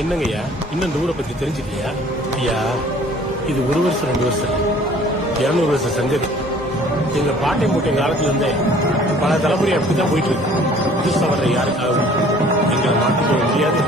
என்னங்கய்யா இன்னும் இந்த ஊரை பத்தி தெரிஞ்சுக்கலையா? ஐயா இது 1 வருஷம் 2 வருஷம் 200 வருஷம் சங்கதி. எங்க பாட்டை மூட்டை காலத்துல இருந்தே பல தலைமுறை அப்படிதான் போயிட்டு இருக்கு. புதுசா வர்ற யாருக்காகவும் எங்களை மாற்றிக் கொள்ள முடியாது.